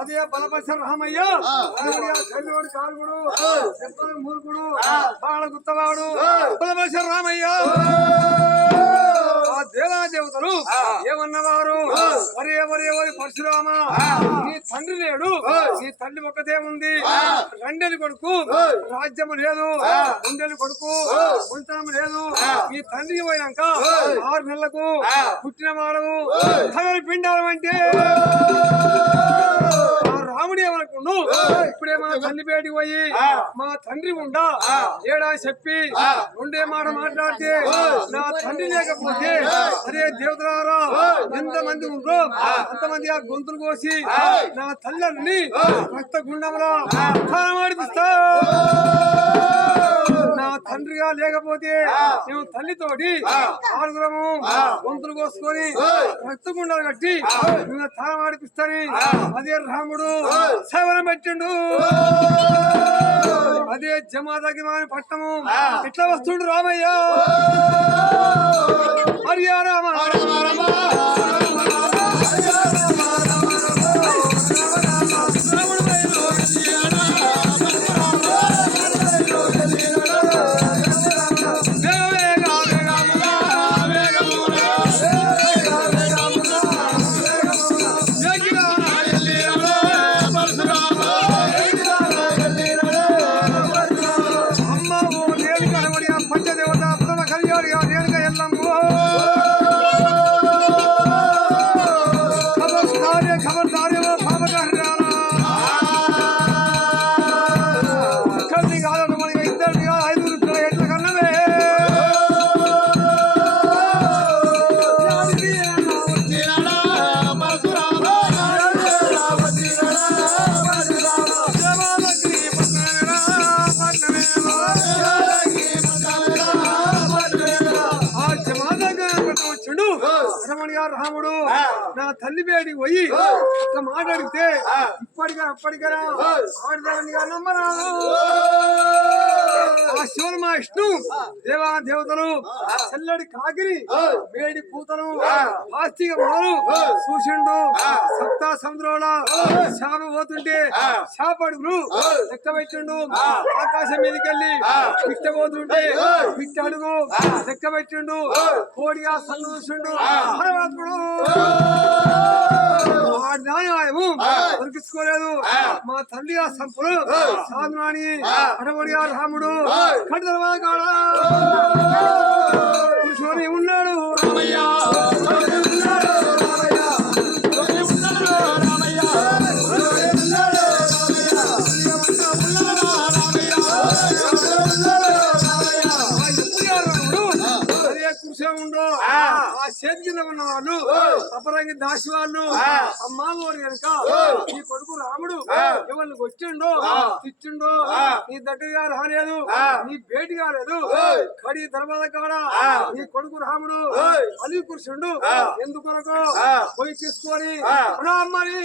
అదే బలపరిచిన రామయ్య కల్లివాడు కారుగుడు చెప్పని మూర్ఖుడు బాల గుత్తవాడు బలపరిచిన రామయ్య ఆ దేవతలు ఏమన్నవారు వరి ఎవరి ఎవరి పరశురామ నీ తండ్రి లేడు నీ తల్లి ఒక్కదే ఉంది రెండేళ్ళు కొడుకు రాజ్యము లేదు ఉండేళ్ళు కొడుకు ఉంచడం లేదు ఈ తండ్రికి పోయాక 6 నెలలకు పుట్టిన వాడము పిండాలం అంటే రాముడు ఏమనుకుండు ఇప్పుడే మన తల్లి బయటికి పోయి మా తండ్రి ఉండా ఏడా చెప్పి రెండే మాట మాట్లాడితే నా తండ్రి లేకపోతే అరే దేవతలారా ఎంతమంది ఉందో అంతమంది ఆ గొంతులు కోసి నా తల్లిని రక్త గుండంలో మాడిపిస్తా నా తండ్రిగా లేకపోతే నేను తల్లితోటి 6 గొంతులు కోసుకొని రక్తగుండాలు కట్టి నేను తాళం ఆడిపిస్తాని అదే రాముడు సేవనం పెట్టిండు అదే జమాదగిమాని పట్టము ఇట్లా వస్తుండు రామయ్య హరియా రామ రాముడు నా తల్లి బేడికి పోయి ఒక మాట అడిగితే ఇప్పటిగా అప్పటికరా ఆడదాన్ని నమ్మరా ఆ శివుడు మా విష్ణు దేవతలు చల్లడి కాకిరి వేడి పూతలు ఆస్తిగా మొదలు చూసిండు సప్తా సముద్రంలో శాప పోతుంటే శాపడుగులు లెక్క పెట్టిండు ఆకాశం మీదకెళ్ళి పిట్ట పోతుంటే పిట్ట అడుగు లెక్క పెట్టిండు కోడిగా సన్ను చూసిండు పరమాత్ముడు న్యాయము దొరికించుకోలేదు మా తల్లి ఆ సంపులు సాధనాని అడవడిగా రాముడు కడుదల కాడ కూర్చొని ఉన్నాడు రామయ్య ఉండో ఆ చేతి కింద ఉన్న వాళ్ళు అపరంగి దాసి వాళ్ళు అమ్మా ఊరు కనుక నీ కొడుకు రాముడు ఎవరిని కొట్టిండో తిట్టిండో నీ దగ్గరగా రాలేదు నీ బేటి కాలేదు కడి దర్వాజ కాడ నీ కొడుకు రాముడు అలి కూర్చుండు ఎందుకొరకు పోయి తీసుకొని అమ్మని